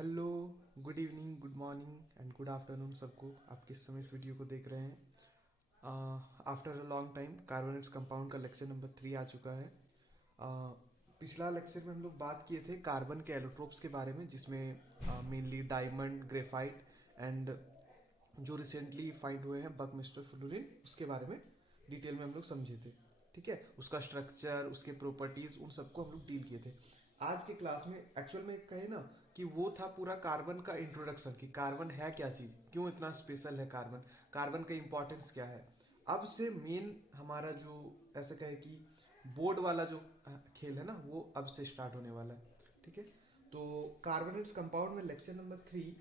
Hello, good evening, good morning and good afternoon सबको। आप किस समय इस वीडियो को देख रहे हैं? After a long time carbonates compound का लेक्चर नंबर 3 आ चुका है। पिछला लेक्चर में हम लोग बात किए थे कार्बन के एलोट्रोप्स के बारे में, जिसमें मेनली डायमंड, ग्रेफाइट एंड जो रिसेंटली फाइंड हुए हैं बकमिस्टर फ्लोरीन, उसके बारे में डिटेल में हम लोग समझे थे। ठीक है, उसका स्ट्रक्चर, उसके प्रॉपर्टीज, उन सबको हम लोग डील किए थे। आज के क्लास में एक्चुअल में कहे ना कि वो था पूरा कार्बन का इंट्रोडक्शन, कि कार्बन है क्या चीज़, क्यों इतना स्पेशल है कार्बन, कार्बन का इंपॉर्टेंस क्या है। अब से मेन हमारा जो ऐसे कहे कि बोर्ड वाला जो खेल है ना, वो अब से स्टार्ट होने वाला है। ठीक है, तो कार्बोनेट्स कंपाउंड में लेक्चर नंबर 3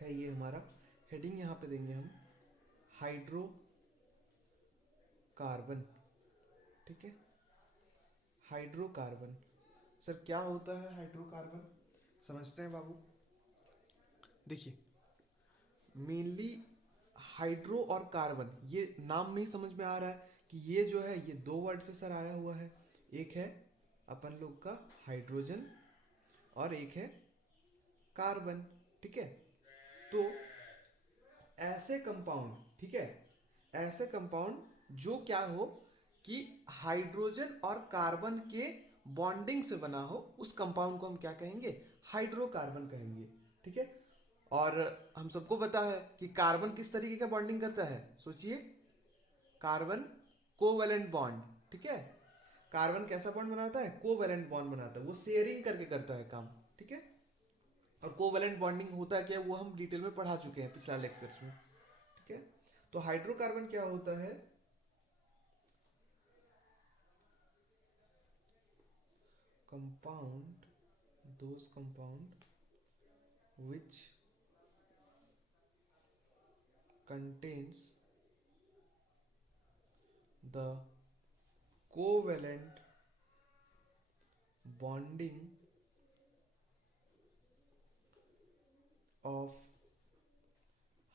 है ये हमारा। हेडिंग यहाँ पे देंगे हम, हाइड्रोकार्बन। ठीक है, हाइड्रोकार्बन। सर क्या होता है हाइड्रोकार्बन, समझते हैं बाबू? देखिए, मेनली हाइड्रो और कार्बन, ये नाम में ही समझ में आ रहा है कि ये जो है ये दो वर्ड से सर आया हुआ है। एक है अपन लोग का हाइड्रोजन और एक है कार्बन। ठीक है, तो ऐसे कंपाउंड, ठीक है, ऐसे कंपाउंड जो क्या हो कि हाइड्रोजन और कार्बन के बॉन्डिंग से बना हो, उस कंपाउंड को हम क्या कहेंगे? हाइड्रोकार्बन कहेंगे। ठीक है, और हम सबको पता है कि कार्बन किस तरीके का बॉन्डिंग करता है। सोचिए, कार्बन कोवेलेंट बॉन्ड। ठीक है, कार्बन कैसा बॉन्ड बनाता है? कोवेलेंट बॉन्ड बनाता है, वो शेयरिंग करके करता है काम। ठीक है, और कोवेलेंट बॉन्डिंग होता क्या है वो हम डिटेल में पढ़ा चुके हैं पिछला लेक्चर्स में। ठीक है, तो हाइड्रोकार्बन क्या होता है? Compound, those compound which contains the covalent bonding of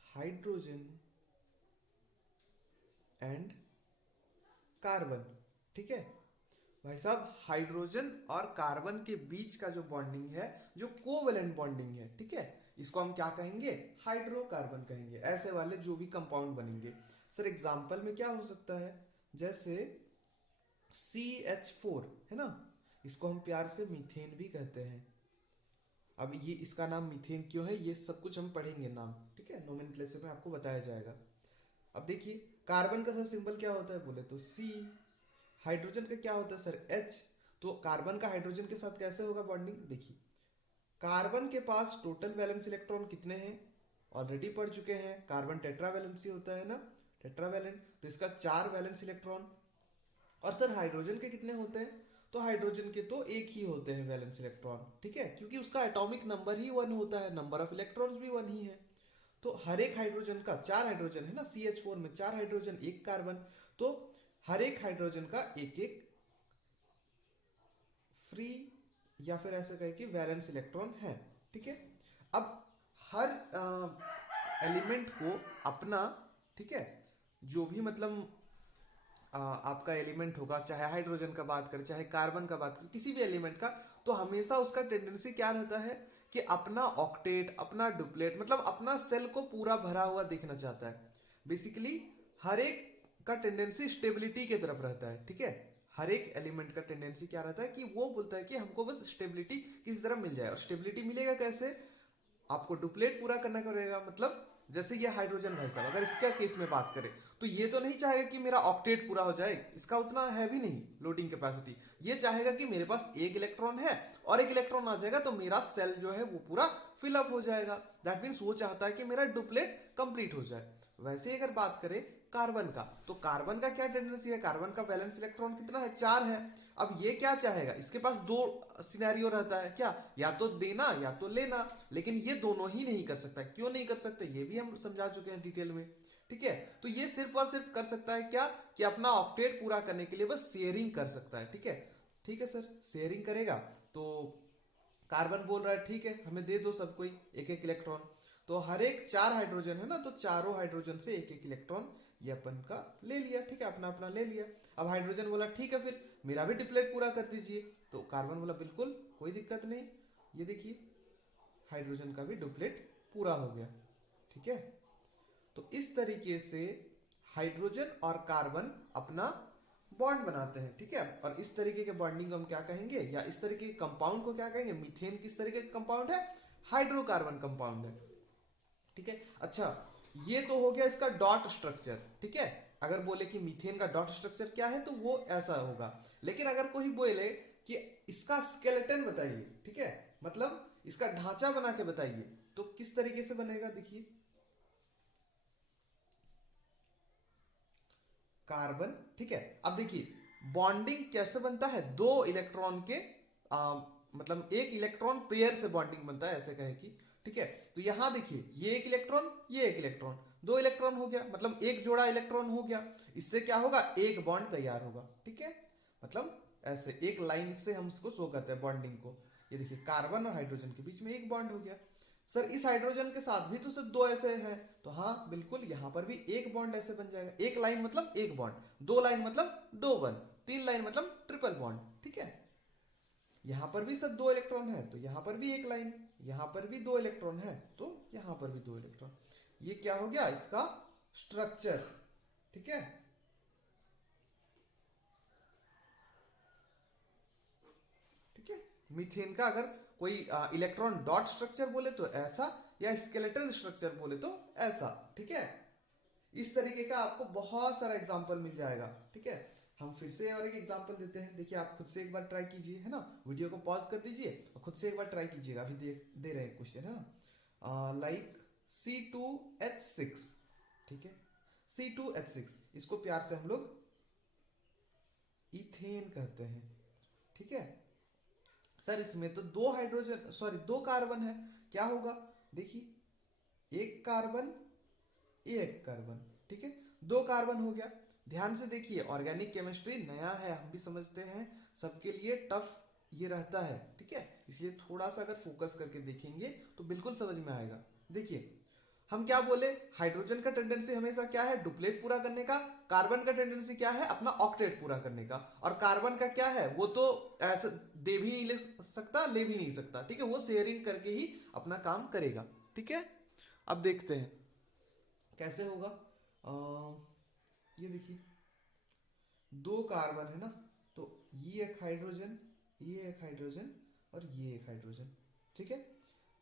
hydrogen and carbon. ठीक है भाई साहब, हाइड्रोजन और कार्बन के बीच का जो बॉन्डिंग है, जो कोवेलेंट बॉन्डिंग है, ठीक है, इसको हम क्या कहेंगे? हाइड्रोकार्बन कहेंगे। ऐसे वाले जो भी कंपाउंड बनेंगे, सर एग्जांपल में क्या हो सकता है? जैसे CH4 है ना, इसको हम प्यार से मीथेन भी कहते हैं। अब ये इसका नाम मीथेन क्यों है, ये सब कुछ हम पढ़ेंगे नाम। ठीक है, नोमेनक्लेचर में आपको बताया जाएगा। अब देखिए, कार्बन का सर सिंबल क्या होता है बोले तो C। हाइड्रोजन का क्या होता है सर? H। तो कार्बन का हाइड्रोजन के साथ कैसे होगा बॉन्डिंग? देखिए, कार्बन के पास टोटल वैलेंस इलेक्ट्रॉन कितने हैं? ऑलरेडी पढ़ चुके हैं, कार्बन टेट्रावैलेंसी होता है ना, टेट्रावैलेंट, तो इसका 4 वैलेंस इलेक्ट्रॉन। और सर हाइड्रोजन के कितने होते हैं? तो हाइड्रोजन के तो एक ही होते हैं वैलेंस इलेक्ट्रॉन। ठीक है, क्योंकि उसका एटॉमिक नंबर ही 1 होता है, नंबर ऑफ इलेक्ट्रॉन्स भी 1 ही है। तो हर एक हाइड्रोजन का 4 हाइड्रोजन है ना, CH4 में 4 हाइड्रोजन, एक कार्बन, तो हर एक हाइड्रोजन का एक एक फ्री या फिर ऐसे कहे कि वैलेंस इलेक्ट्रॉन है। ठीक है, अब हर एलिमेंट को अपना, ठीक है, जो भी मतलब आपका एलिमेंट होगा, चाहे हाइड्रोजन का बात करें, चाहे कार्बन का बात करें, किसी भी एलिमेंट का, तो हमेशा उसका टेंडेंसी क्या रहता है कि अपना ऑक्टेट, अपना डुप्लेट, मतलब अपना सेल को पूरा भरा हुआ देखना चाहता है। बेसिकली हर एक का टेंडेंसी स्टेबिलिटी की तरफ रहता है। ठीक है, हर एक एलिमेंट का टेंडेंसी क्या रहता है कि वो बोलता है कि हमको बस स्टेबिलिटी किसी तरह मिल जाए। और स्टेबिलिटी मिलेगा कैसे? आपको डुप्लेट पूरा करना पड़ेगा। मतलब जैसे ये हाइड्रोजन भाई साहब, अगर इसका केस में बात करें, तो ये तो नहीं चाहेगा कि मेरा ऑक्टेट पूरा हो जाए, इसका उतना है भी नहीं लोडिंग कैपेसिटी। ये चाहेगा कि मेरे पास एक इलेक्ट्रॉन है और एक इलेक्ट्रॉन आ जाएगा तो मेरा सेल जो है वो पूरा फिलअप हो जाएगा। दैट मीन्स वो चाहता है कि मेरा डुप्लेट कंप्लीट हो जाए। वैसे ही अगर बात करें कार्बन का, तो कार्बन का क्या टेंडेंसी है? कार्बन का वैलेंस इलेक्ट्रॉन कितना है? 4 है। अब ये क्या चाहेगा? इसके पास दो सिनेरियो रहता है, क्या? या तो देना या तो लेना, लेकिन ये दोनों ही नहीं कर सकता। क्यों नहीं कर सकते, ये भी हम समझा चुके हैं डिटेल में। ठीक है, तो ये सिर्फ और सिर्फ कर सकता है क्या? कि अपना ऑक्टेट पूरा करने के लिए बस शेयरिंग कर सकता है। ठीक है, ठीक है सर, शेयरिंग करेगा। तो कार्बन बोल रहा है ठीक है, हमें दे दो सब कोई एक एक इलेक्ट्रॉन। तो हर एक 4 हाइड्रोजन है ना, तो चारों हाइड्रोजन से एक एक इलेक्ट्रॉन ये अपन का ले लिया। ठीक है, अपना अपना ले लिया। अब हाइड्रोजन बोला ठीक है, फिर मेरा भी डिप्लेट पूरा कर दीजिए। तो कार्बन बोला बिल्कुल कोई दिक्कत नहीं। ये देखिए, हाइड्रोजन का भी डुप्लेट पूरा हो गया। ठीक है, तो इस तरीके से हाइड्रोजन और कार्बन अपना बॉन्ड बनाते हैं। ठीक है, और इस तरीके के बॉन्डिंग को हम क्या कहेंगे, या इस तरीके के कंपाउंड को क्या कहेंगे? मीथेन किस तरीके का कंपाउंड है? हाइड्रोकार्बन कंपाउंड है। ठीक है, अच्छा ये तो हो गया इसका डॉट स्ट्रक्चर। ठीक है, अगर बोले कि मीथेन का डॉट स्ट्रक्चर क्या है तो वो ऐसा होगा। लेकिन अगर कोई बोले कि इसका स्केलेटन बताइए, ठीक है, मतलब इसका ढांचा बना के बताइए, तो किस तरीके से बनेगा? देखिए, कार्बन, ठीक है, अब देखिए बॉन्डिंग कैसे बनता है? दो इलेक्ट्रॉन के मतलब एक इलेक्ट्रॉन पेयर से बॉन्डिंग बनता है, ऐसे कहे कि। ठीक है, तो यहां देखिए ये एक इलेक्ट्रॉन, ये एक इलेक्ट्रॉन, दो इलेक्ट्रॉन हो गया, मतलब एक जोड़ा इलेक्ट्रॉन हो गया। इससे क्या होगा? एक बॉन्ड तैयार होगा। ठीक है, मतलब ऐसे एक लाइन से हम इसको शो करते हैं बॉन्डिंग को। ये देखिए कार्बन और हाइड्रोजन के बीच में एक बॉन्ड हो गया। सर इस हाइड्रोजन के साथ भी तो सर दो ऐसे हैं, तो हाँ बिल्कुल यहां पर भी एक बॉन्ड ऐसे बन जाएगा। एक लाइन मतलब एक बॉन्ड, दो लाइन मतलब दो बॉन्ड, तीन लाइन मतलब ट्रिपल बॉन्ड। ठीक है, यहां पर भी सर दो इलेक्ट्रॉन है तो यहां पर भी एक लाइन, यहां पर भी दो इलेक्ट्रॉन है तो यहां पर भी दो इलेक्ट्रॉन। ये क्या हो गया? इसका स्ट्रक्चर। ठीक है, ठीक है, मीथेन का अगर कोई इलेक्ट्रॉन डॉट स्ट्रक्चर बोले तो ऐसा, या स्केलेटल स्ट्रक्चर बोले तो ऐसा। ठीक है, इस तरीके का आपको बहुत सारा एग्जांपल मिल जाएगा। ठीक है, हम फिर से और एक एग्जांपल देते हैं। देखिए आप खुद से एक बार ट्राई कीजिए, है ना, वीडियो को पॉज कर दीजिए और खुद से एक बार ट्राई कीजिएगा। अभी दे रहे हैं क्वेश्चन, है ना, लाइक C2H6। ठीक है, C2H6 इसको प्यार से हम लोग इथेन कहते हैं। ठीक है, सर इसमें तो दो हाइड्रोजन, सॉरी दो कार्बन है, क्या होगा? देखिए एक कार्बन, एक कार्बन। ठीक है, दो कार्बन हो गया। ध्यान से देखिए, ऑर्गेनिक केमिस्ट्री नया है, हम भी समझते हैं, सबके लिए टफ ये रहता है। ठीक है, इसलिए थोड़ा सा अगर फोकस करके देखेंगे तो बिल्कुल समझ में आएगा। देखिए हम क्या बोले, हाइड्रोजन का टेंडेंसी हमेशा क्या है? डुप्लेट पूरा करने का। कार्बन का टेंडेंसी क्या है? अपना ऑक्टेट पूरा करने का। और कार्बन का क्या है? वो तो ऐसे दे भी नहीं ले सकता, ले भी नहीं सकता। ठीक है, वो शेयरिंग करके ही अपना काम करेगा। ठीक है, अब देखते हैं कैसे होगा। ये देखिए दो कार्बन है ना, तो ये एक हाइड्रोजन, ये एक हाइड्रोजन और ये एक हाइड्रोजन। ठीक है,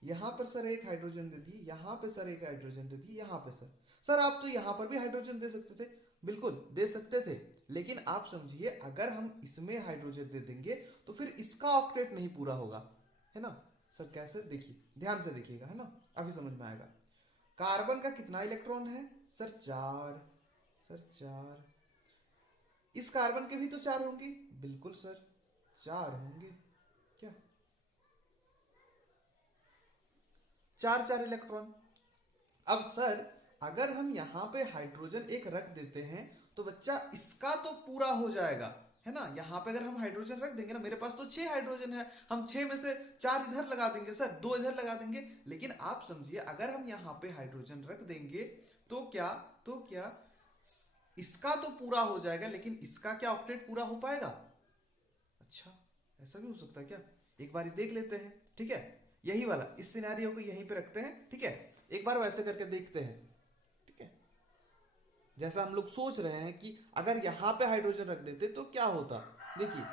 यहां पर सर एक हाइड्रोजन दे दी, यहां पे सर एक हाइड्रोजन दे दी, यहां पे सर आप तो यहां पर भी हाइड्रोजन दे सकते थे, बिल्कुल दे सकते थे। लेकिन आप समझिए अगर हम इसमें हाइड्रोजन दे देंगे तो फिर इसका ऑक्टेट नहीं पूरा होगा, है ना। सर कैसे? देखिए ध्यान से देखिएगा, है ना, अभी समझ में आएगा। कार्बन का कितना इलेक्ट्रॉन है? सर चार, सर चार। इस कार्बन के भी तो चार होंगे, बिल्कुल सर चार होंगे। क्या? चार चार इलेक्ट्रॉन। अब सर अगर हम यहां पे हाइड्रोजन एक रख देते हैं तो बच्चा इसका तो पूरा हो जाएगा, है ना। यहां पे अगर हम हाइड्रोजन रख देंगे ना, मेरे पास तो 6 हाइड्रोजन है, हम 6 में से 4 इधर लगा देंगे सर, 2 इधर लगा देंगे। लेकिन आप समझिए अगर हम यहां पे हाइड्रोजन रख देंगे तो क्या, तो क्या इसका तो पूरा हो जाएगा, लेकिन इसका क्या ऑक्टेट पूरा हो पाएगा? अच्छा, ऐसा भी हो सकता है क्या? एक बार देख लेते हैं। ठीक है, यही वाला, इस सिनेरियो को यहीं पे रखते हैं। ठीक है, एक बार वैसे करके देखते हैं। ठीक है, जैसा हम लोग सोच रहे हैं कि अगर यहां पे हाइड्रोजन रख देते तो क्या होता। देखिए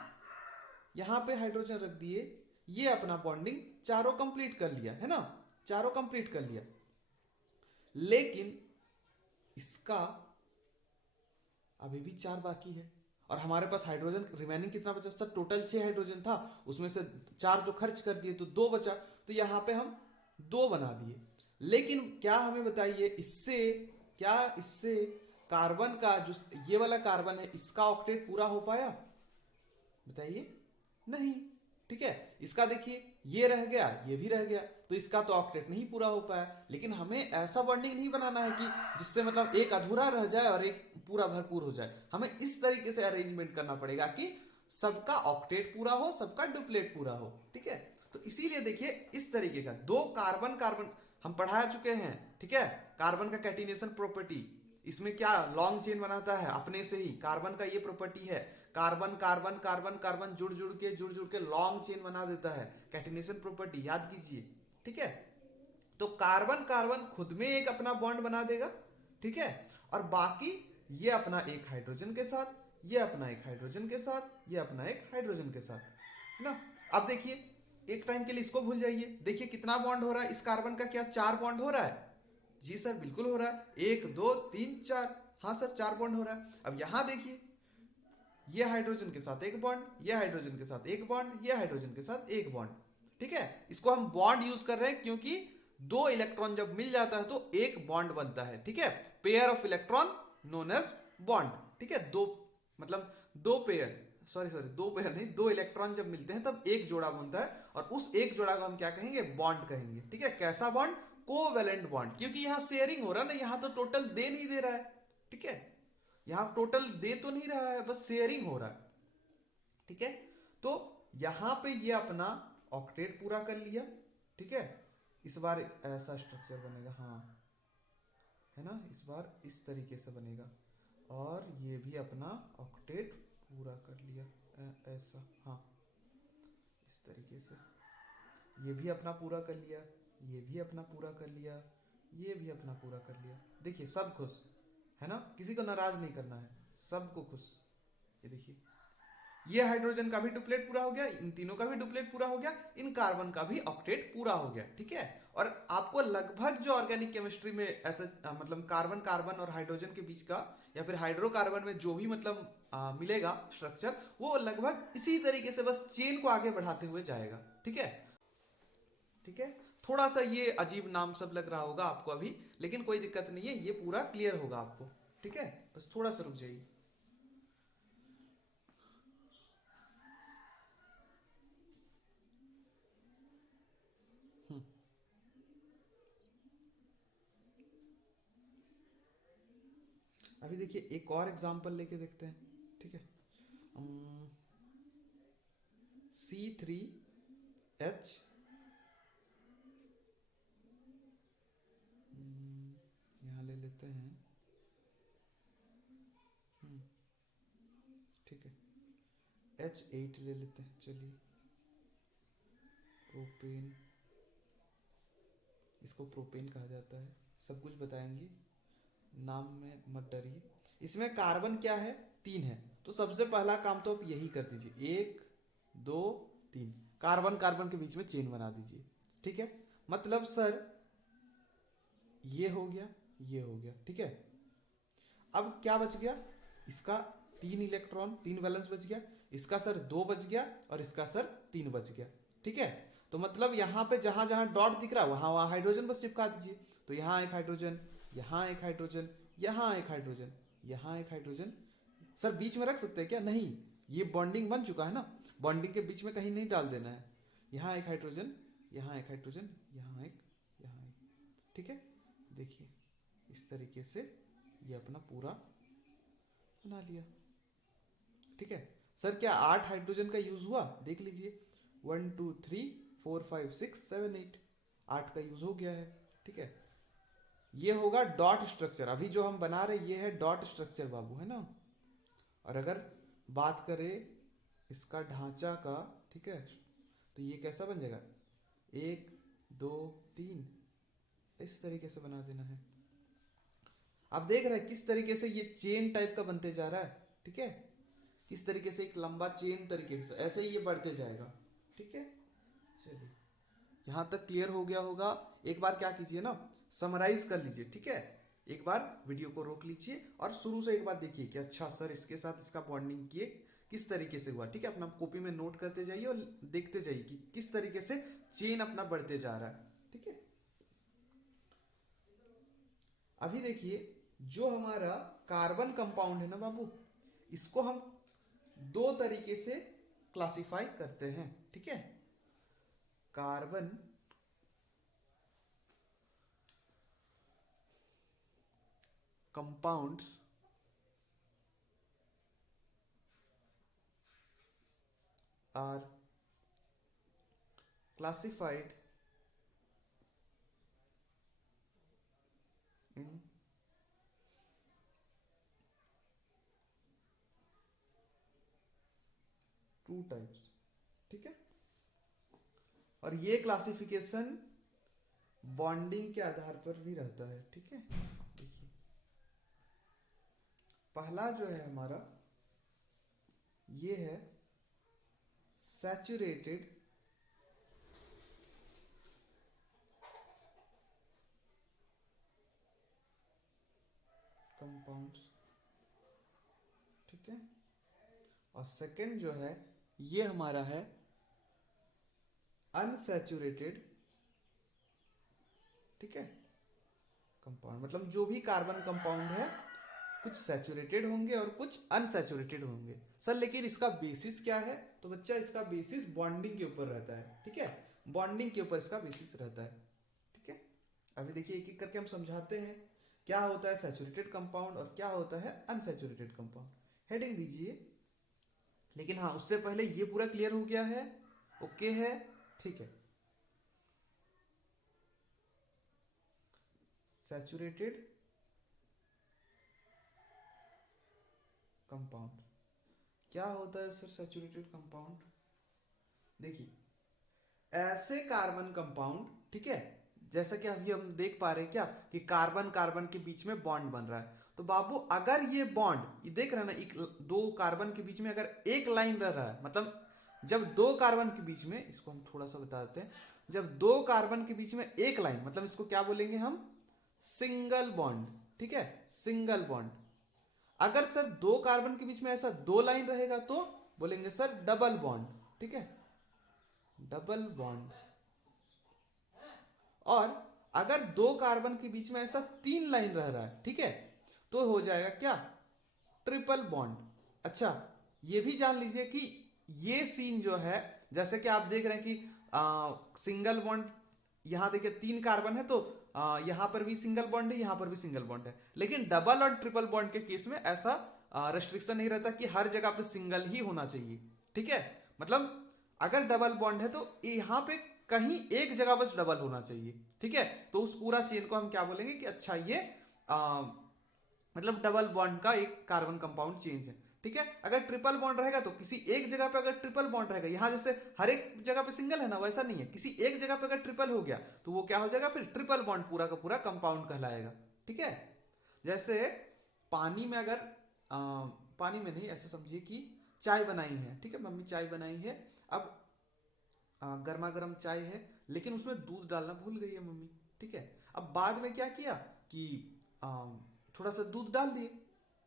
यहां पे हाइड्रोजन रख दिए, ये अपना बॉन्डिंग चारों कंप्लीट कर लिया, है ना, चारों कंप्लीट कर लिया। लेकिन इसका अभी भी 4 बाकी है, और हमारे पास हाइड्रोजन रिमेनिंग कितना बचा? सर टोटल 6 हाइड्रोजन था, उसमें से 4 तो खर्च कर दिए तो 2 बचा, तो यहां पे हम 2 बना दिए। लेकिन क्या हमें बताइए, इससे क्या, इससे कार्बन का जो ये वाला कार्बन है इसका ऑक्टेट पूरा हो पाया? बताइए, नहीं। ठीक है, इसका देखिए ये रह गया, ये भी रह गया, तो इसका तो ऑक्टेट नहीं पूरा हो पाया। लेकिन हमें ऐसा बॉन्डिंग नहीं बनाना है कि जिससे मतलब एक अधूरा रह जाए और एक पूरा भरपूर हो जाए। हमें इस तरीके से अरेंजमेंट करना पड़ेगा कि सबका ऑक्टेट पूरा हो, सबका डुप्लेट पूरा हो। ठीक है, तो इसीलिए देखिए इस तरीके का दो कार्बन कार्बन हम पढ़ा चुके हैं। ठीक है, कार्बन का कैटिनेशन प्रॉपर्टी, इसमें क्या लॉन्ग चेन बनाता है अपने से ही, कार्बन का ये प्रॉपर्टी है, कार्बन कार्बन कार्बन कार्बन जुड़ जुड़ के लॉन्ग चेन बना देता है, कैटिनेशन प्रॉपर्टी याद कीजिए। ठीक है, तो कार्बन कार्बन खुद में एक अपना बॉन्ड बना देगा, ठीक है, और बाकी ये अपना एक हाइड्रोजन के साथ, ये अपना एक हाइड्रोजन के साथ, ये अपना एक हाइड्रोजन के साथ, है ना। अब देखिए एक टाइम के लिए इसको भूल जाइए, देखिए कितना बॉन्ड हो रहा है इस कार्बन का, क्या 4 बॉन्ड हो रहा है? जी सर बिल्कुल हो रहा है, 1 2 3 4, हाँ सर 4 बॉन्ड हो रहा है। अब यहां देखिए ये हाइड्रोजन के साथ एक बॉन्ड, ये हाइड्रोजन के साथ एक बॉन्ड, ये हाइड्रोजन के साथ एक बॉन्ड, ठीक है। इसको हम बॉन्ड यूज कर रहे हैं क्योंकि 2 इलेक्ट्रॉन जब मिल जाता है तो एक बॉन्ड बनता है, ठीक है। Pair of electron known as bond, ठीक है। दो मतलब दो पेयर, सॉरी दो पेयर नहीं, 2 इलेक्ट्रॉन जब मिलते हैं तब एक जोड़ा बनता है, और उस एक जोड़ा को हम क्या कहेंगे? बॉन्ड कहेंगे, ठीक है। कैसा बॉन्ड? कोवैलेंट बॉन्ड, क्योंकि यहां शेयरिंग हो रहा है ना, यहां तो टोटल दे नहीं दे रहा है, ठीक है। यहां टोटल दे तो नहीं रहा है, बस शेयरिंग हो रहा है, ठीक है। तो यहां पे ये अपना ऑक्टेट पूरा कर लिया, ठीक है। इस बार ऐसा स्ट्रक्चर बनेगा, हाँ है ना, इस बार इस तरीके से बनेगा, और ये भी अपना ऑक्टेट पूरा कर लिया ऐसा, हाँ इस तरीके से, ये भी अपना पूरा कर लिया, ये भी अपना पूरा कर लिया, ये भी अपना पूरा कर लिया। देखिए सब खुश है ना, किसी को नाराज नहीं करना है, सबको खुश। ये देखिए ये हाइड्रोजन का भी डुप्लेट पूरा हो गया, इन तीनों का भी डुप्लेट पूरा हो गया, इन कार्बन का भी ऑक्टेट पूरा हो गया, ठीक है। और आपको लगभग जो ऑर्गेनिक केमिस्ट्री में ऐसे मतलब कार्बन कार्बन और हाइड्रोजन के बीच का, या फिर हाइड्रोकार्बन में जो भी मतलब मिलेगा स्ट्रक्चर, वो लगभग इसी तरीके से बस चेन को आगे बढ़ाते हुए जाएगा, ठीक है। ठीक है, थोड़ा सा ये अजीब नाम सब लग रहा होगा आपको अभी, लेकिन कोई दिक्कत नहीं है, ये पूरा क्लियर होगा आपको, ठीक है। बस थोड़ा सा रुक जाइए। अभी देखिए एक और एग्जांपल लेके देखते हैं, ठीक है। C3H, यहाँ ले लेते हैं, ठीक है। H8 ले लेते हैं, चलिए। प्रोपेन, इसको प्रोपेन कहा जाता है, सब कुछ बताएंगे, नाम में मत डरिए। इसमें कार्बन क्या है? 3 है, तो सबसे पहला काम तो आप यही कर दीजिए, 1 2 3, कार्बन कार्बन के बीच में चेन बना दीजिए, ठीक है। मतलब सर ये हो गया, ये हो गया, ठीक है। अब क्या बच गया? इसका 3 इलेक्ट्रॉन 3 वैलेंस बच गया, इसका सर 2 बच गया, और इसका सर 3 बच गया, ठीक है। तो मतलब यहाँ पे जहां जहां डॉट दिख रहा है वहां वहां हाइड्रोजन बस चिपका दीजिए, तो यहाँ एक हाइड्रोजन, यहाँ एक हाइड्रोजन, यहाँ एक हाइड्रोजन, यहाँ एक हाइड्रोजन। सर बीच में रख सकते हैं क्या? नहीं, ये बॉन्डिंग बन चुका है ना, बॉन्डिंग के बीच में कहीं नहीं डाल देना है। यहाँ एक हाइड्रोजन, यहाँ एक हाइड्रोजन, यहाँ एक, यहाँ एक, ठीक है। देखिए इस तरीके से ये अपना पूरा बना लिया, ठीक है। सर क्या 8 हाइड्रोजन का यूज हुआ? देख लीजिए, 1 2 3 4 5 6 7 8, 8 का यूज हो गया है, ठीक है। ये होगा डॉट स्ट्रक्चर, अभी जो हम बना रहे ये है डॉट स्ट्रक्चर बाबू, है ना। और अगर बात करें इसका ढांचा का, ठीक है, तो ये कैसा बन जाएगा? 1 2 3, इस तरीके से बना देना है। आप देख रहे हैं किस तरीके से ये चेन टाइप का बनते जा रहा है, ठीक है। किस तरीके से एक लंबा चेन तरीके से ऐसे ही ये बढ़ते जाएगा, ठीक है। चलिए यहां तक क्लियर हो गया होगा। एक बार क्या कीजिए ना, समराइज कर लीजिए, ठीक है। एक बार वीडियो को रोक लीजिए और शुरू से एक बार देखिए कि अच्छा सर इसके साथ इसका बॉन्डिंग किए किस तरीके से हुआ, ठीक है। अपना कॉपी में नोट करते जाइए और देखते जाइए कि किस तरीके से चेन अपना बढ़ते जा रहा है, ठीक है। अभी देखिए जो हमारा कार्बन कंपाउंड है ना बाबू, इसको हम 2 तरीके से क्लासिफाई करते हैं, ठीक है। Carbon compounds are classified in 2 types, ठीक है। और ये क्लासिफिकेशन बॉन्डिंग के आधार पर भी रहता है, ठीक है। देखिए पहला जो है हमारा ये है सैचुरेटेड कंपाउंड्स, ठीक है। और सेकंड जो है ये हमारा है अनसैचुरेटेड, ठीक है, कंपाउंड। मतलब जो भी कार्बन कंपाउंड है कुछ सैचुरेटेड होंगे और कुछ अनसैचुरेटेड होंगे। सर लेकिन इसका बेसिस क्या है? तो बच्चा इसका बेसिस बॉन्डिंग के ऊपर रहता है, ठीक है, बॉन्डिंग के ऊपर इसका बेसिस रहता है, ठीक है। अभी देखिए एक एक करके हम समझाते हैं क्या होता है सैचुरेटेड कंपाउंड और क्या होता है अनसैचुरेटेड कंपाउंड। हेडिंग दीजिए। लेकिन हाँ उससे पहले ये पूरा क्लियर हो गया है, ओके है, ठीक है। सैचुरेटेड कंपाउंड क्या होता है सर? सैचुरेटेड कंपाउंड देखिए ऐसे कार्बन कंपाउंड, ठीक है, जैसा कि अभी हम देख पा रहे हैं क्या कि कार्बन कार्बन के बीच में बॉन्ड बन रहा है। तो बाबू अगर ये बॉन्ड ये देख रहे हैं ना, एक दो कार्बन के बीच में अगर एक लाइन रह रहा है, मतलब जब दो कार्बन के बीच में, इसको हम थोड़ा सा बता देते हैं, जब दो कार्बन के बीच में एक लाइन, मतलब इसको क्या बोलेंगे हम? सिंगल बॉन्ड, ठीक है, सिंगल बॉन्ड। अगर सर दो कार्बन के बीच में ऐसा दो लाइन रहेगा तो बोलेंगे सर डबल बॉन्ड, ठीक है, डबल बॉन्ड। और अगर दो कार्बन के बीच में ऐसा तीन लाइन रह रहा है, ठीक है, तो हो जाएगा क्या? Triple bond. अच्छा ये भी जान लीजिए कि ये सीन जो है, जैसे कि आप देख रहे हैं कि सिंगल बॉन्ड, यहां देखिए तीन कार्बन है तो यहां पर भी सिंगल बॉन्ड है, यहां पर भी सिंगल बॉन्ड है। लेकिन डबल और ट्रिपल बॉन्ड के केस में ऐसा रेस्ट्रिक्शन नहीं रहता कि हर जगह पे सिंगल ही होना चाहिए, ठीक है। मतलब अगर डबल बॉन्ड है तो यहां पे कहीं एक जगह बस डबल होना चाहिए, ठीक है। तो उस पूरा चेन को हम क्या बोलेंगे कि अच्छा ये मतलब डबल बॉन्ड का एक कार्बन कंपाउंड चेंज है, ठीक है। अगर ट्रिपल बॉन्ड रहेगा तो किसी एक जगह पे अगर ट्रिपल बॉन्ड रहेगा, यहां जैसे हर एक जगह पे सिंगल है ना, वैसा नहीं है, किसी एक जगह पे अगर ट्रिपल हो गया तो वो क्या हो जाएगा? फिर ट्रिपल बॉन्ड पूरा का पूरा कंपाउंड कहलाएगा, ठीक है। जैसे पानी में अगर पानी में नहीं, ऐसे समझिए कि चाय बनाई है, ठीक है, मम्मी चाय बनाई है। अब गर्मा गर्म चाय है लेकिन उसमें दूध डालना भूल गई है मम्मी, ठीक है। अब बाद में क्या किया कि थोड़ा सा दूध डाल दिए,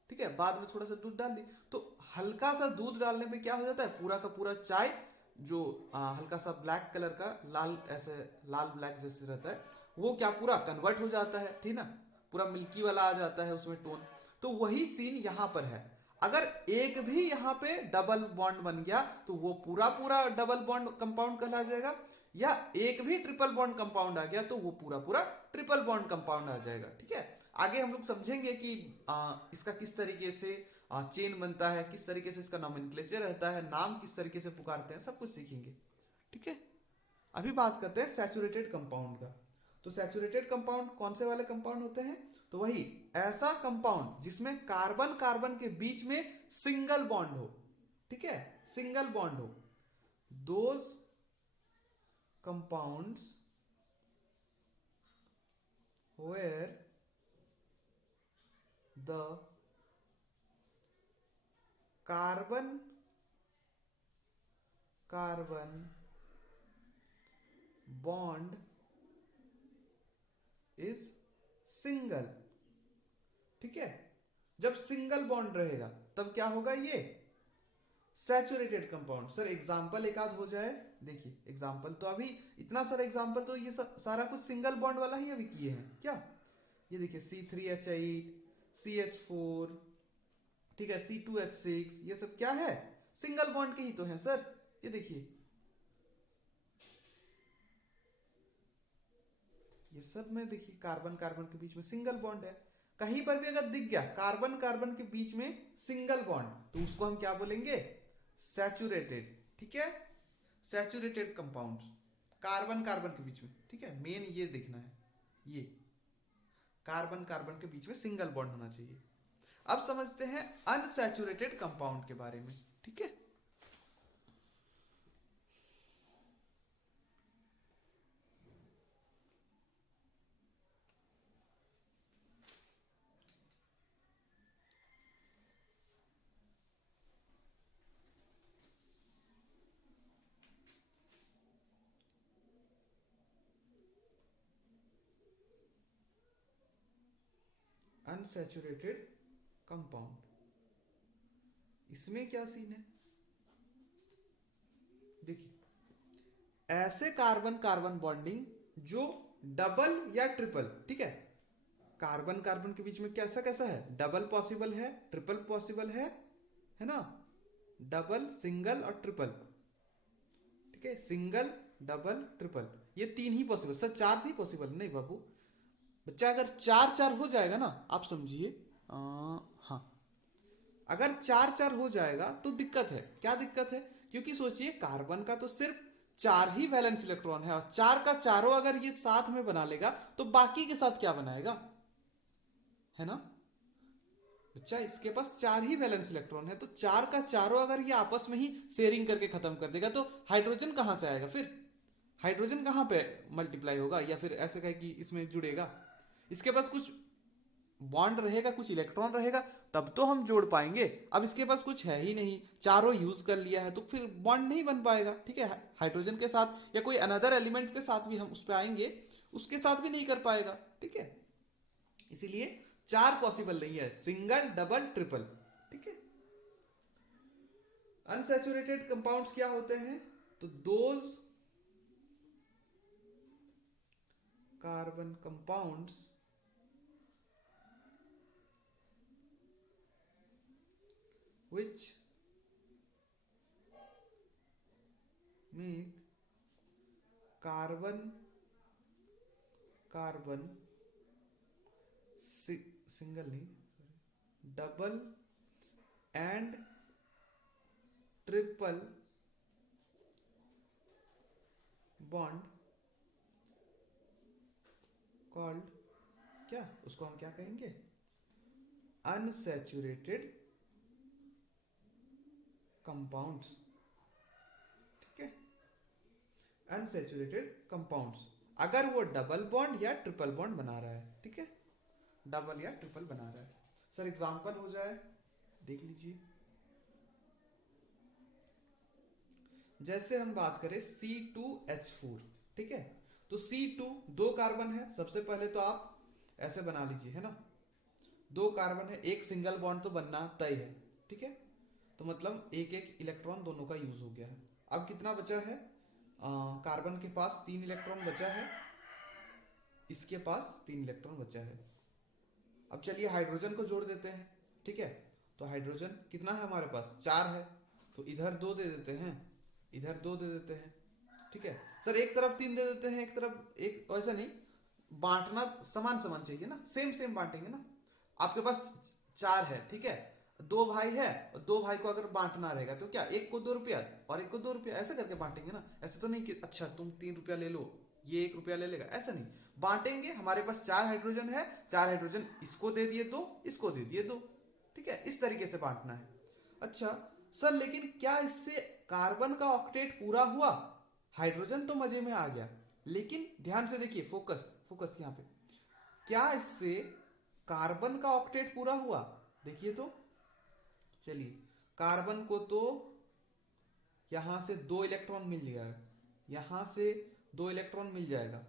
ठीक है, बाद में थोड़ा सा दूध डाल दिए, तो हल्का सा दूध डालने पे क्या हो जाता है? पूरा का पूरा चाय जो हल्का सा ब्लैक कलर का लाल, ऐसे लाल ब्लैक जैसे रहता है, वो क्या पूरा कन्वर्ट हो जाता है, ठीक ना, पूरा मिल्की वाला आ जाता है उसमें टोन। तो वही सीन यहां पर है। अगर एक भी यहां पे डबल बॉन्ड बन गया तो वो पूरा पूरा डबल बॉन्ड कंपाउंड कहला जाएगा, या एक भी ट्रिपल बॉन्ड कंपाउंड आ गया तो वो पूरा पूरा ट्रिपल बॉन्ड कंपाउंड आ जाएगा, ठीक है। आगे हम लोग समझेंगे कि इसका किस तरीके से चेन बनता है, किस तरीके से इसका नॉमेनक्लेचर रहता है, नाम किस तरीके से पुकारते हैं, सब कुछ सीखेंगे, ठीक है। अभी बात करते हैं सैचुरेटेड कंपाउंड का। तो सैचुरेटेड कंपाउंड कौन से वाले कंपाउंड होते हैं? तो वही ऐसा कंपाउंड जिसमें कार्बन कार्बन के बीच में सिंगल बॉन्ड हो, ठीक है, सिंगल बॉन्ड हो। Those compounds where the carbon carbon bond is single, ठीक है। जब सिंगल बॉन्ड रहेगा तब क्या होगा? ये सैचुरेटेड कंपाउंड। सर एग्जांपल एक आध हो जाए। देखिए एग्जांपल तो अभी इतना सारा एग्जांपल तो ये सारा कुछ सिंगल बॉन्ड वाला ही अभी किए हैं क्या। ये देखिए C3H8, CH4, ठीक है, C2H6, ये सब क्या है? सिंगल बॉन्ड के ही तो हैं सर। ये देखिए ये सब में देखिए कार्बन कार्बन के बीच में सिंगल बॉन्ड है। कहीं पर भी अगर दिख गया कार्बन कार्बन के बीच में सिंगल बॉन्ड तो उसको हम क्या बोलेंगे? सैचुरेटेड, ठीक है, सैचुरेटेड कंपाउंड्स कार्बन कार्बन के बीच में, ठीक है। मेन ये देखना है, ये कार्बन कार्बन के बीच में सिंगल बॉन्ड होना चाहिए। अब समझते हैं अनसैचुरेटेड कंपाउंड के बारे में, ठीक है। अनसैचुरेटेड कंपाउंड, इसमें क्या सीन है? देखिए, ऐसे कार्बन कार्बन बॉन्डिंग जो डबल या ट्रिपल, ठीक है, कार्बन कार्बन के बीच में कैसा कैसा है, डबल पॉसिबल है, ट्रिपल पॉसिबल है ना, डबल, सिंगल और ट्रिपल, ठीक है, सिंगल, डबल, ट्रिपल, ये तीन ही पॉसिबल। सर चार नहीं पॉसिबल? नहीं बाबू, बच्चा अगर चार चार हो जाएगा ना, आप समझिए, हाँ, अगर चार चार हो जाएगा तो दिक्कत है। क्या दिक्कत है? क्योंकि सोचिए कार्बन का तो सिर्फ चार ही वैलेंस इलेक्ट्रॉन है, और चार का चारों अगर ये साथ में बना लेगा तो बाकी के साथ क्या बनाएगा, है ना बच्चा, इसके पास चार ही वैलेंस इलेक्ट्रॉन है, तो चार का चारों अगर ये आपस में ही शेयरिंग करके खत्म कर देगा तो हाइड्रोजन कहां से आएगा? फिर हाइड्रोजन कहां पे मल्टीप्लाई होगा, या फिर ऐसे कहे कि इसमें जुड़ेगा? इसके पास कुछ बॉन्ड रहेगा, कुछ इलेक्ट्रॉन रहेगा, तब तो हम जोड़ पाएंगे। अब इसके पास कुछ है ही नहीं, चारों यूज कर लिया है, तो फिर बॉन्ड नहीं बन पाएगा। ठीक है, हाइड्रोजन के साथ या कोई अनदर एलिमेंट के साथ भी हम उस पर आएंगे, उसके साथ भी नहीं कर पाएगा। ठीक है, इसीलिए चार पॉसिबल नहीं है, सिंगल, डबल, ट्रिपल। ठीक है, अनसैचुरेटेड कंपाउंड्स क्या होते हैं? तो those carbon compounds which make carbon carbon single नहीं, double and triple bond called, क्या उसको हम क्या कहेंगे? Unsaturated compounds. ठीक है, अनसैचुरेटेड कंपाउंड्स, अगर वो डबल बॉन्ड या ट्रिपल बॉन्ड बना रहा है। ठीक है, डबल या ट्रिपल बना रहा है। सर एग्जांपल हो जाए, देख लीजिए, जैसे हम बात करें C2H4। ठीक है, तो C2 दो कार्बन है, सबसे पहले तो आप ऐसे बना लीजिए, है ना, दो कार्बन है, एक सिंगल बॉन्ड तो बनना तय है। ठीक है, तो मतलब एक एक इलेक्ट्रॉन दोनों का यूज हो गया है। अब कितना बचा है? कार्बन के पास 3 इलेक्ट्रॉन बचा है, इसके पास 3 इलेक्ट्रॉन बचा है। अब चलिए हाइड्रोजन को जोड़ देते हैं। ठीक है, तो हाइड्रोजन कितना है हमारे पास? 4 है, तो इधर 2 दे देते हैं, इधर 2 दे देते हैं। ठीक है सर, एक तरफ 3 दे देते हैं, एक तरफ एक, वैसा नहीं, बांटना समान समान चाहिए ना, सेम सेम बांटेंगे ना। आपके पास 4 है, ठीक है, 2 भाई है, और 2 भाई को अगर बांटना रहेगा तो क्या, एक को 2 रुपया और एक को 2 रुपया, ऐसे करके बांटेंगे ना। ऐसे तो नहीं कि अच्छा तुम 3 रुपया ले लो, ये 1 रुपया ले लेगा, ऐसा नहीं, बांटेंगे। हमारे पास 4 हाइड्रोजन है, 4 हाइड्रोजन इसको दे दिए 2, इसको दे दिए 2। ठीक है, इस तरीके से बांटना है। अच्छा सर, लेकिन क्या इससे कार्बन का ऑक्टेट पूरा हुआ? हाइड्रोजन तो मजे में आ गया, लेकिन ध्यान से देखिए, फोकस फोकस यहाँ पे, क्या इससे कार्बन का ऑक्टेट पूरा हुआ? देखिए तो, चलिए, कार्बन को तो यहां से 2 इलेक्ट्रॉन मिल जाएगा, यहां से 2 इलेक्ट्रॉन मिल जाएगा,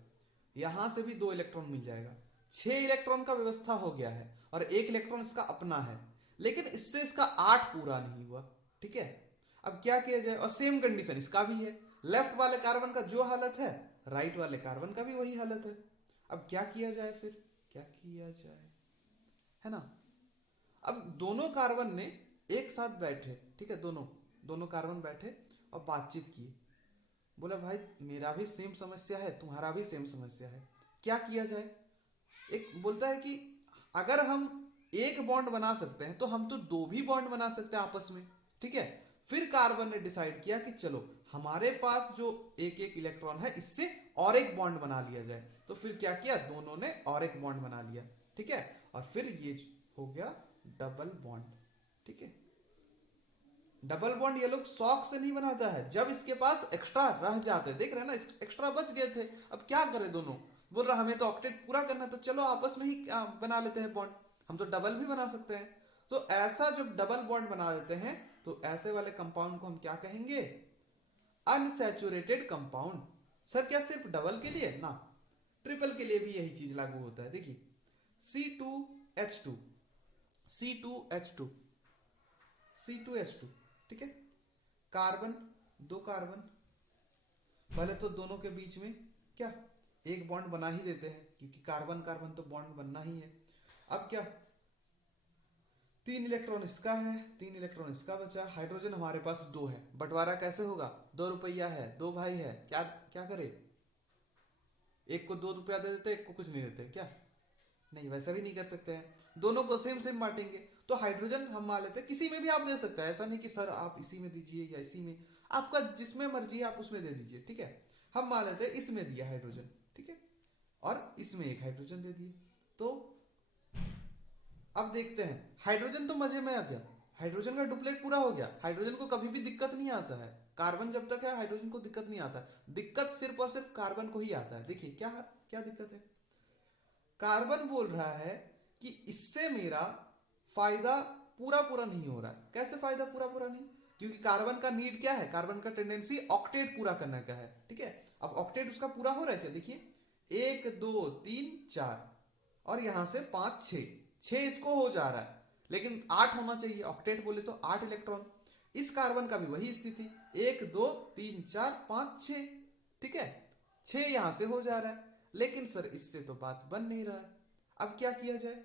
यहां से भी 2 इलेक्ट्रॉन मिल जाएगा, 6 इलेक्ट्रॉन का व्यवस्था हो गया है, और 1 इलेक्ट्रॉन इसका अपना है, लेकिन इससे इसका 8 पूरा नहीं हुआ। ठीक है, अब क्या किया जाए? और सेम कंडीशन इसका भी है, लेफ्ट वाले कार्बन का जो हालत है, राइट वाले कार्बन का भी वही हालत है। अब क्या किया जाए? फिर क्या किया जाए, है ना। अब दोनों कार्बन ने एक साथ बैठे, ठीक है, दोनों दोनों कार्बन बैठे और बातचीत की, बोला भाई मेरा भी सेम समस्या है, तुम्हारा भी सेम समस्या है, क्या किया जाए? एक बोलता है कि अगर हम एक बॉन्ड बना सकते हैं तो हम तो 2 भी बॉन्ड बना सकते हैं आपस में। ठीक है, फिर कार्बन ने डिसाइड किया कि चलो हमारे पास जो एक एक इलेक्ट्रॉन है, इससे और एक बॉन्ड बना लिया जाए। तो फिर क्या किया, दोनों ने और एक बॉन्ड बना लिया। ठीक है, और फिर ये हो गया डबल बॉन्ड। ठीक है, डबल बॉन्ड ये लोग शौक से नहीं बनाता है, जब इसके पास एक्स्ट्रा रह जाते, देख रहे हैं ना, एक्स्ट्रा बच गए थे, अब क्या करें, दोनों बोल रहा हमें तो ऑक्टेट पूरा करना है, तो चलो आपस में ही बना लेते हैं बॉन्ड, हम तो डबल भी बना सकते हैं। तो ऐसा जब डबल बॉन्ड बना देते हैं तो ऐसे वाले कंपाउंड को हम क्या कहेंगे? Unsaturated compound. सर क्या सिर्फ डबल के लिए ना, ट्रिपल के लिए भी यही चीज लागू होता है। देखिए C2 H2, C2H2, C2H2, ठीक है। कार्बन, दो कार्बन, पहले तो दोनों के बीच में क्या एक बॉन्ड बना ही देते हैं, क्योंकि कार्बन कार्बन तो बॉन्ड बनना ही है। अब क्या, 3 इलेक्ट्रॉन इसका है, 3 इलेक्ट्रॉन इसका बचा, हाइड्रोजन हमारे पास 2 है, बंटवारा कैसे होगा, 2 रुपया है, 2 भाई है, क्या क्या करे, एक को 2 रुपया दे देते, एक को कुछ नहीं देते क्या, नहीं वैसा भी नहीं कर सकते हैं, दोनों को सेम सेम बांटेंगे। तो हाइड्रोजन हम मान लेते हैं, किसी में भी आप दे सकते हैं, ऐसा नहीं कि सर आप इसी में दीजिए या इसी में, आपका जिसमें मर्जी है आप उसमें दे दीजिए, ठीक है। हम मान लेते हैं इसमें दिया हाइड्रोजन, ठीक है, और इसमें एक हाइड्रोजन दे दिए। तो अब देखते हैं, हाइड्रोजन तो मजे में आ गया, हाइड्रोजन का डुप्लेट पूरा हो गया, हाइड्रोजन को कभी भी दिक्कत नहीं आता है, कार्बन जब तक है हाइड्रोजन को दिक्कत नहीं आता, दिक्कत सिर्फ और सिर्फ कार्बन को ही आता है। देखिए क्या क्या दिक्कत है, कार्बन बोल रहा है कि इससे मेरा फायदा पूरा पूरा नहीं हो रहा है। कैसे फायदा पूरा पूरा नहीं, क्योंकि कार्बन का नीड क्या है, कार्बन का टेंडेंसी ऑक्टेट पूरा करने का है, ठीक है। अब ऑक्टेट उसका पूरा हो रहा है क्या, देखिए 1 2 3 4 और यहां से 5 6 इसको हो जा रहा है, लेकिन 8 होना चाहिए, ऑक्टेट बोले तो 8 इलेक्ट्रॉन। इस कार्बन का भी वही स्थिति, 1 2 3 4 5 6, ठीक है, 6 यहां से हो जा रहा है, लेकिन सर इससे तो बात बन नहीं रहा है। अब क्या किया जाए,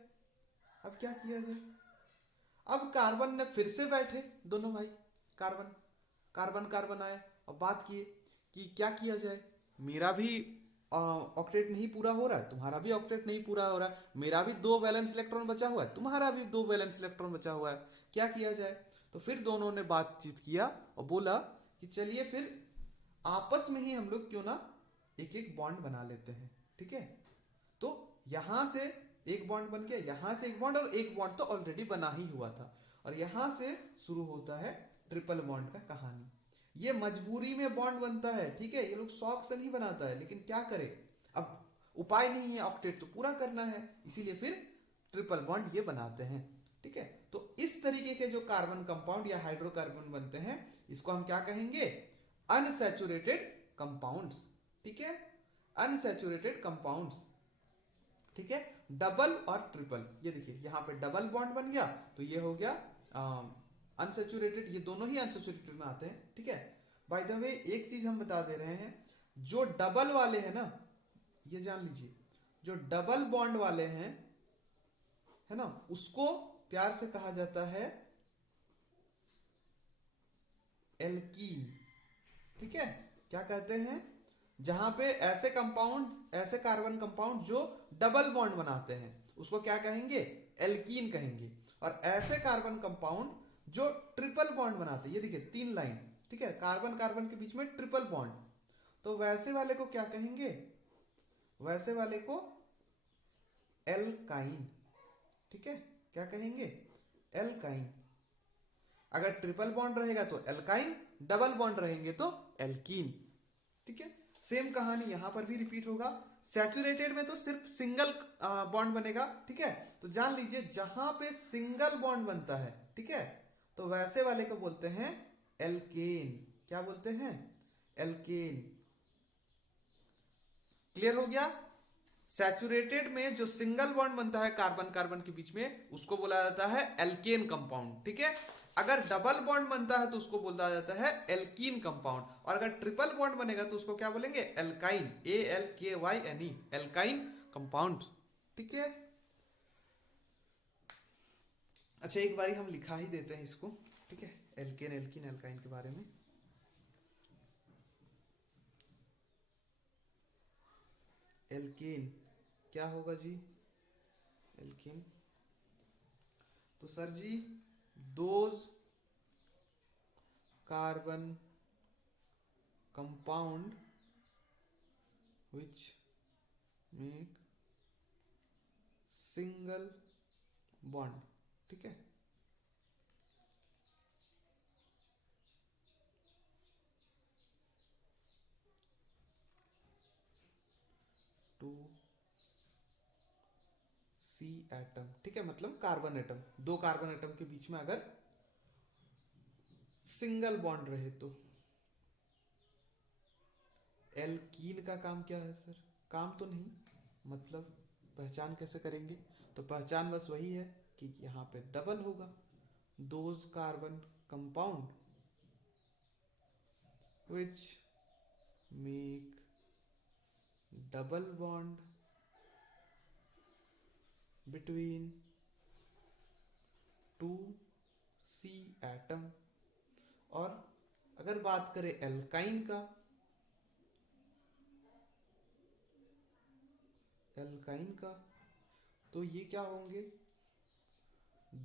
अब क्या किया जाए, अब कार्बन ने फिर से बैठे दोनों भाई, कार्बन कार्बन कार्बन आए और बात किए कि क्या किया जाए, मेरा भी ऑक्टेट नहीं पूरा हो रहा है, तुम्हारा भी ऑक्टेट नहीं पूरा हो रहा है, मेरा भी 2 वैलेंस इलेक्ट्रॉन बचा हुआ है, तुम्हारा भी 2 वैलेंस इलेक्ट्रॉन बचा हुआ है, क्या किया जाए। तो फिर दोनों ने बातचीत किया और बोला कि चलिए फिर आपस में ही हम लोग क्यों ना एक एक बॉन्ड बना लेते हैं, ठीक है। तो यहां से एक बॉन्ड बन गया, यहां से एक बॉन्ड, और एक बॉन्ड तो ऑलरेडी बना ही हुआ था, और यहां से शुरू होता है ट्रिपल बॉन्ड का कहानी। ये मजबूरी में बॉन्ड बनता है, ठीक है, ये लोग शौक से नहीं बनाता है, लेकिन क्या करे, अब उपाय नहीं है, ऑक्टेट तो पूरा करना है, इसीलिए फिर ट्रिपल बॉन्ड ये बनाते हैं, ठीक है। तो इस तरीके के जो कार्बन कंपाउंड या हाइड्रोकार्बन बनते हैं, इसको हम क्या कहेंगे, अनसैचुरेटेड कंपाउंड्स, ठीक है, अनसैचुरेटेड कंपाउंड्स, ठीक है। डबल और ट्रिपल, ये देखिए यहाँ पे डबल बॉन्ड बन गया, तो ये हो गया अनसैचुरेटेड, ये दोनों ही अनसैचुरेटेड में आते हैं, ठीक है। बाय द वे एक चीज हम बता दे रहे हैं, जो डबल वाले हैं ना, ये जान लीजिए, जो डबल बॉन्ड वाले हैं, है ना, उसको प्यार से कहा जाता है एल्कीन, ठीक है। क्या कहते हैं, जहां पे ऐसे कंपाउंड, ऐसे कार्बन कंपाउंड जो डबल बॉन्ड बनाते हैं, उसको क्या कहेंगे, एल्कीन कहेंगे। और ऐसे कार्बन कंपाउंड जो ट्रिपल बॉन्ड बनाते हैं, ये देखिए 3 लाइन, ठीक है, कार्बन कार्बन के बीच में ट्रिपल बॉन्ड, तो वैसे वाले को क्या कहेंगे, वैसे वाले को एल्काइन, ठीक है, क्या कहेंगे, एल्काइन। अगर ट्रिपल बॉन्ड रहेगा तो एल्काइन, डबल बॉन्ड रहेंगे तो एल्कीन, ठीक है। सेम कहानी यहां पर भी रिपीट होगा, सैचुरेटेड में तो सिर्फ सिंगल बॉन्ड बनेगा, ठीक है। तो जान लीजिए जहां पे सिंगल बॉन्ड बनता है, ठीक है, तो वैसे वाले को बोलते हैं एल्केन, क्या बोलते हैं, एल्केन। क्लियर हो गया, सैचुरेटेड में जो सिंगल बॉन्ड बनता है कार्बन कार्बन के बीच में, उसको बोला जाता है एल्केन कंपाउंड, ठीक है। अगर डबल बॉन्ड बनता है तो उसको बोला जाता है एल्कीन कंपाउंड, और अगर ट्रिपल बॉन्ड बनेगा तो उसको क्या बोलेंगे, एल्काइन, ALKYNE, एल्काइन कंपाउंड, ठीक है। अच्छा एक बारी हम लिखा ही देते हैं इसको, ठीक है, एल्केन एल्कीन एल्काइन के बारे में। एल्केन क्या होगा जी, एल्केन, तो सर जी those carbon compound which make single bond, ठीक है। टू सी एटम, ठीक है, मतलब कार्बन एटम, 2 कार्बन एटम के बीच में अगर सिंगल बॉन्ड रहे तो। एल्कीन का काम क्या है सर, काम तो नहीं, मतलब पहचान कैसे करेंगे, तो पहचान बस वही है कि यहाँ पे डबल होगा, those carbon compound which make double bond between two C atom। और अगर बात करें एल्काइन का, तो ये क्या होंगे,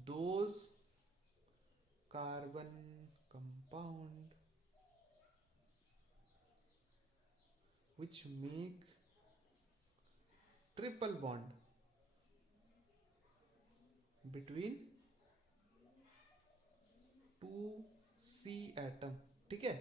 those carbon compound which make triple bond between two C atom। ठीक है,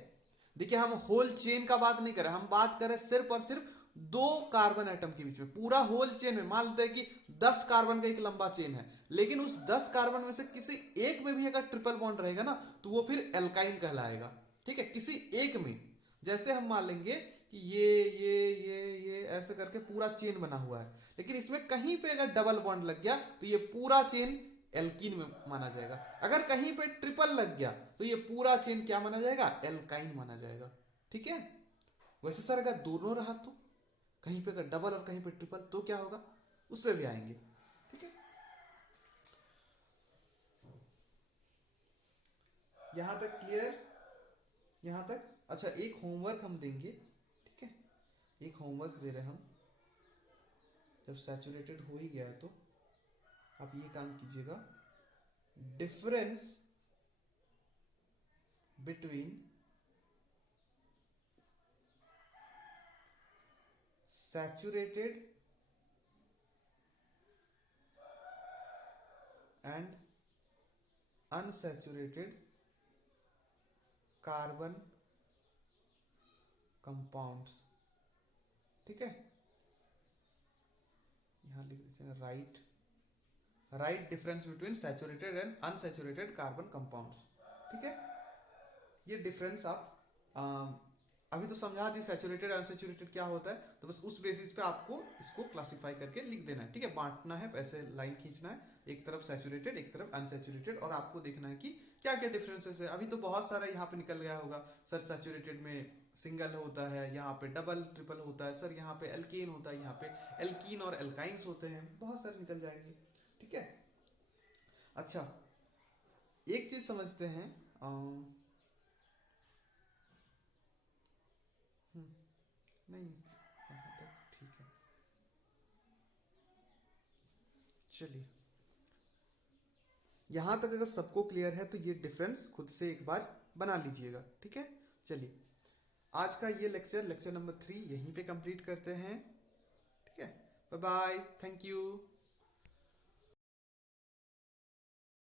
देखिए हम होल चेन का बात नहीं कर रहे, हम बात कर रहे सिर्फ और सिर्फ दो कार्बन एटम के बीच में। पूरा होल चेन में मान लेते हैं कि 10 कार्बन का एक लंबा चेन है, लेकिन उस 10 कार्बन में से किसी एक में भी अगर ट्रिपल बॉन्ड रहेगा ना तो वो फिर एल्काइन कहलाएगा। ठीक है, किसी एक में, जैसे हम मान लेंगे कि ये ऐसे करके पूरा चेन बना हुआ है, लेकिन इसमें कहीं पे अगर डबल बॉन्ड लग गया तो ये पूरा चेन एल्कीन में माना जाएगा। अगर कहीं पे ट्रिपल लग गया तो ये पूरा चेन क्या माना जाएगा, एल्काइन माना जाएगा। ठीक है, वैसे सर अगर दोनों रहा तो, कहीं पे अगर डबल और कहीं पे ट्रिपल तो क्या होगा, उस पर भी आएंगे। ठीक है, यहां तक क्लियर, यहां तक। अच्छा, एक होमवर्क हम देंगे। ठीक है, एक होमवर्क दे रहे हम, जब सैचुरेटेड हो ही गया है तो आप ये काम कीजिएगा, difference between saturated and unsaturated carbon compounds. ठीक है, यहां लिख दीजिए right difference between saturated and unsaturated carbon compounds. ठीक है, ये डिफरेंस आप अभी तो समझा दी सैचुरेटेड अनसैचुरेटेड क्या होता है, तो बस उस बेसिस पे आपको इसको क्लासिफाई करके लिख देना है। ठीक है, बांटना है, ऐसे लाइन खींचना है, एक तरफ सैचुरेटेड एक तरफ अनसैचुरेटेड, और आपको देखना है कि क्या क्या डिफरेंसेस है। अभी तो बहुत सारा यहाँ पे निकल गया होगा, सर सैचुरेटेड में सिंगल होता है, यहाँ पे डबल ट्रिपल होता है, सर यहाँ पे एल्केन होता है, यहाँ पे एल्कीन और एल्काइंस होते हैं, बहुत सारे निकल जाएंगे। ठीक है, अच्छा एक चीज समझते हैं, नहीं यहाँ तक ठीक है, चलिए यहां तक अगर सबको क्लियर है तो ये डिफरेंस खुद से एक बार बना लीजिएगा। ठीक है, चलिए आज का ये लेक्चर नंबर 3 यहीं पे कंप्लीट करते हैं। ठीक है, बाय बाय, थैंक यू।